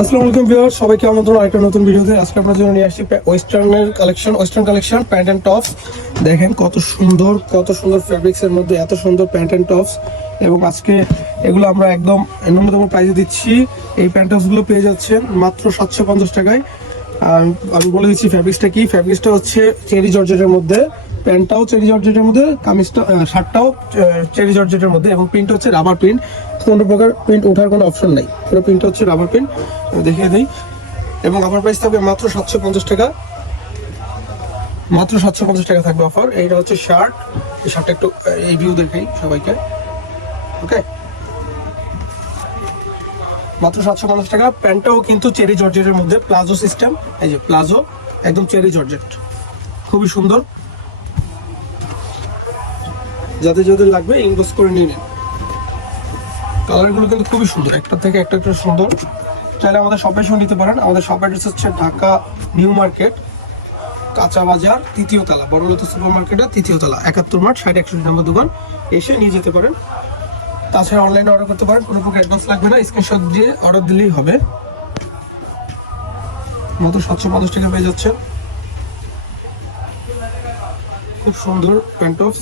আসসালামু আলাইকুম ভিউয়ার সবাইকে আমন্ত্রণ আরেকটা নতুন ভিডিওতে। আজকে আপনার জন্য নিয়ে আসছি ওয়েস্টার্নের collection western collection pant and tops দেখেন কত সুন্দর কত সুন্দর ফ্যাব্রিক্স এর মধ্যে, এত সুন্দর প্যান্ট অ্যান্ড টপস এবং আজকে এগুলো আমরা একদম ন্যূনতম প্রাইসে দিচ্ছি। এই প্যান্ট টপসগুলো পেয়ে যাচ্ছেন মাত্র সাতশো পঞ্চাশ টাকায়। আমি বলে দিচ্ছি ফ্যাব্রিক্সটা কি? ফ্যাব্রিক্সটা হচ্ছে চেরি জর্জেটের মধ্যে প্যান্টটাও চেরি জর্জেটের মধ্যে, কামিজটা শার্টটাও চেরি জর্জেটের মধ্যে এবং প্রিন্ট হচ্ছে রাবার প্রিন্ট কোনো প্রকার প্রিন্ট ওঠার কোনো অপশন নাই। পুরো প্রিন্টটা হচ্ছে রাবার প্রিন্ট দেখিয়ে দিই। এবং আমার প্রাইস থাকবে মাত্র সাতশো পঞ্চাশ টাকা। মাত্র সাতশো পঞ্চাশ টাকা থাকবে অফার এইটা হচ্ছে শার্ট এই শার্টটা একটু এই ভিউ দেখাই সবাইকে। ওকে মাত্র সাতশো পঞ্চাশ টাকা। প্যান্টটাও কিন্তু চেরি জর্জেটের মধ্যে, প্লাজো সিস্টেম এই যে প্লাজো, একদম চেরি জর্জেট। খুবই সুন্দর। যাদের যাদের লাগবে ইনবক্স করে নিয়ে নিন। কালারগুলো কিন্তু খুবই সুন্দর। একটা থেকে একটা একটা সুন্দর। চাইলে আমাদের শপের সঙ্গে নিতে পারেন। আমাদের শপ অ্যাড্রেস হচ্ছে ঢাকা নিউ মার্কেট, কাঁচা বাজার, তৃতীয় তলা বড়লতা সুপার মার্কেটের তৃতীয় তলা, একাত্তর মার্চ ষাট একষট্টি নম্বর দোকান। এসে নিয়ে যেতে পারেন। তাছাড়া অনলাইনে অর্ডার করতে পারেন। কোনো প্রকার অ্যাডভান্স লাগবে না। স্ক্রিনশট দিয়ে অর্ডার দিলেই হবে। মাত্র সাতশো পঞ্চাশ টাকা পেয়ে যাচ্ছে খুব সুন্দর প্যান্টপস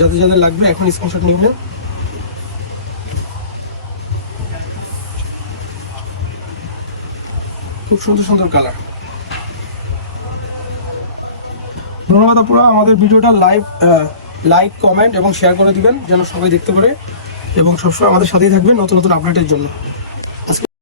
যাদের যাদের লাগবে, এখন স্ক্রিনশট নিয়ে নেন খুব সুন্দর সুন্দর কালার ধন্যবাদ আপুরা, আমাদের ভিডিওটা লাইভ লাইক কমেন্ট এবং শেয়ার করে দিবেন, যেন সবাই দেখতে পারে। এবং সবসময় আমাদের সাথেই থাকবেন নতুন নতুন আপডেটের জন্য।